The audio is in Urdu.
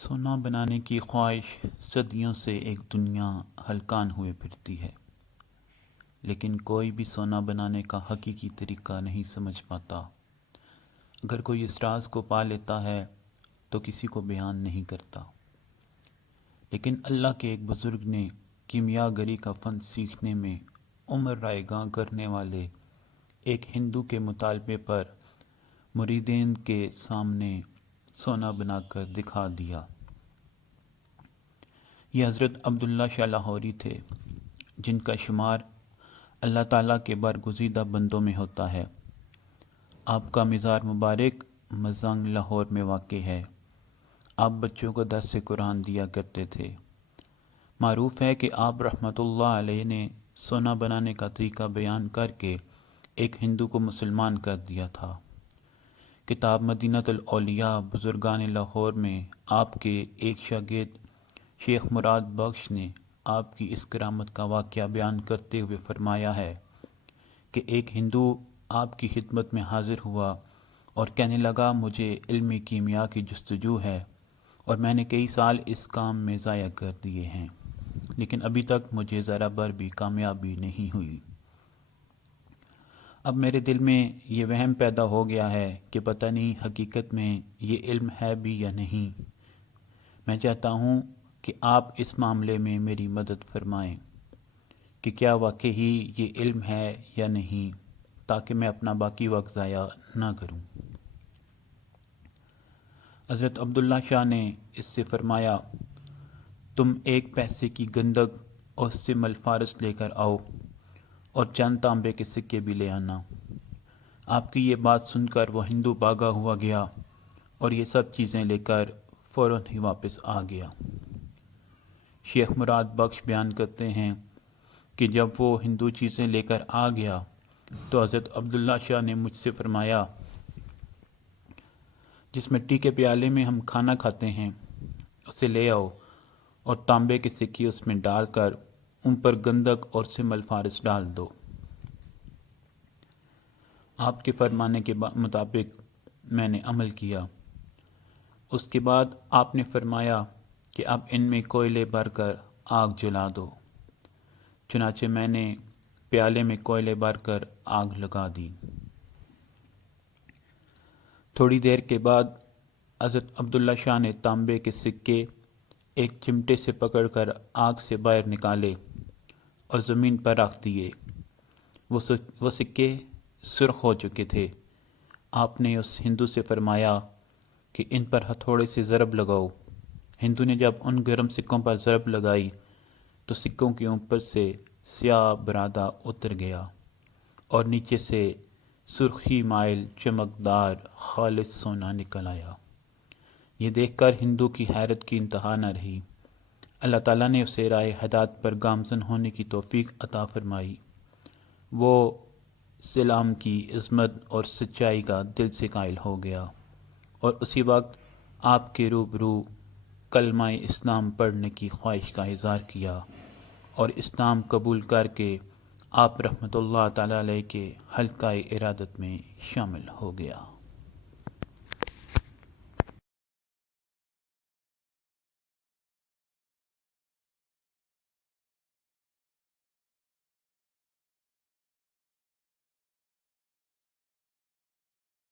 سونا بنانے کی خواہش صدیوں سے ایک دنیا ہلکان ہوئے پھرتی ہے، لیکن کوئی بھی سونا بنانے کا حقیقی طریقہ نہیں سمجھ پاتا۔ اگر کوئی اس راز کو پا لیتا ہے تو کسی کو بیان نہیں کرتا، لیکن اللہ کے ایک بزرگ نے کیمیا گری کا فن سیکھنے میں عمر رائے گاں کرنے والے ایک ہندو کے مطالبے پر مریدین کے سامنے سونا بنا کر دکھا دیا۔ یہ حضرت عبداللہ شاہ لاہوری تھے، جن کا شمار اللہ تعالیٰ کے برگزیدہ بندوں میں ہوتا ہے۔ آپ کا مزار مبارک مزنگ لاہور میں واقع ہے۔ آپ بچوں کو درس قرآن دیا کرتے تھے۔ معروف ہے کہ آپ رحمۃ اللہ علیہ نے سونا بنانے کا طریقہ بیان کر کے ایک ہندو کو مسلمان کر دیا تھا۔ کتاب مدینۃ الاولیاء بزرگان لاہور میں آپ کے ایک شاگرد شیخ مراد بخش نے آپ کی اس کرامت کا واقعہ بیان کرتے ہوئے فرمایا ہے کہ ایک ہندو آپ کی خدمت میں حاضر ہوا اور کہنے لگا، مجھے علم کیمیا کی جستجو ہے اور میں نے کئی سال اس کام میں ضائع کر دیے ہیں، لیکن ابھی تک مجھے ذرا بر بھی کامیابی نہیں ہوئی۔ اب میرے دل میں یہ وہم پیدا ہو گیا ہے کہ پتہ نہیں حقیقت میں یہ علم ہے بھی یا نہیں۔ میں چاہتا ہوں کہ آپ اس معاملے میں میری مدد فرمائیں کہ کیا واقعی یہ علم ہے یا نہیں، تاکہ میں اپنا باقی وقت ضائع نہ کروں۔ حضرت عبداللہ شاہ نے اس سے فرمایا، تم ایک پیسے کی گندک اور سمل فارس لے کر آؤ اور چند تانبے کے سکے بھی لے آنا۔ آپ کی یہ بات سن کر وہ ہندو بھاگا ہوا گیا اور یہ سب چیزیں لے کر فوراً ہی واپس آ گیا۔ شیخ مراد بخش بیان کرتے ہیں کہ جب وہ ہندو چیزیں لے کر آ گیا تو حضرت عبداللہ شاہ نے مجھ سے فرمایا، جس مٹی کے پیالے میں ہم کھانا کھاتے ہیں اسے لے آؤ اور تانبے کے سکے اس میں ڈال کر ان پر گندک اور سمل فارس ڈال دو۔ آپ کے فرمانے کے مطابق میں نے عمل کیا۔ اس کے بعد آپ نے فرمایا کہ اب ان میں کوئلے بھر کر آگ جلا دو۔ چنانچہ میں نے پیالے میں کوئلے بھر کر آگ لگا دی۔ تھوڑی دیر کے بعد حضرت عبداللہ شاہ نے تانبے کے سکے ایک چمٹے سے پکڑ کر آگ سے باہر نکالے اور زمین پر رکھ دیے۔ وہ سکے سرخ ہو چکے تھے۔ آپ نے اس ہندو سے فرمایا کہ ان پر ہتھوڑے سے ضرب لگاؤ۔ ہندو نے جب ان گرم سکوں پر ضرب لگائی تو سکوں کے اوپر سے سیاہ برادہ اتر گیا اور نیچے سے سرخی مائل چمکدار خالص سونا نکل آیا۔ یہ دیکھ کر ہندو کی حیرت کی انتہا نہ رہی۔ اللہ تعالیٰ نے اسے راہ ہدایت پر گامزن ہونے کی توفیق عطا فرمائی۔ وہ اسلام کی عظمت اور سچائی کا دل سے قائل ہو گیا اور اسی وقت آپ کے روبرو کلمہ اسلام پڑھنے کی خواہش کا اظہار کیا اور اسلام قبول کر کے آپ رحمۃ اللہ تعالیٰ علیہ کے حلقہ ارادت میں شامل ہو گیا۔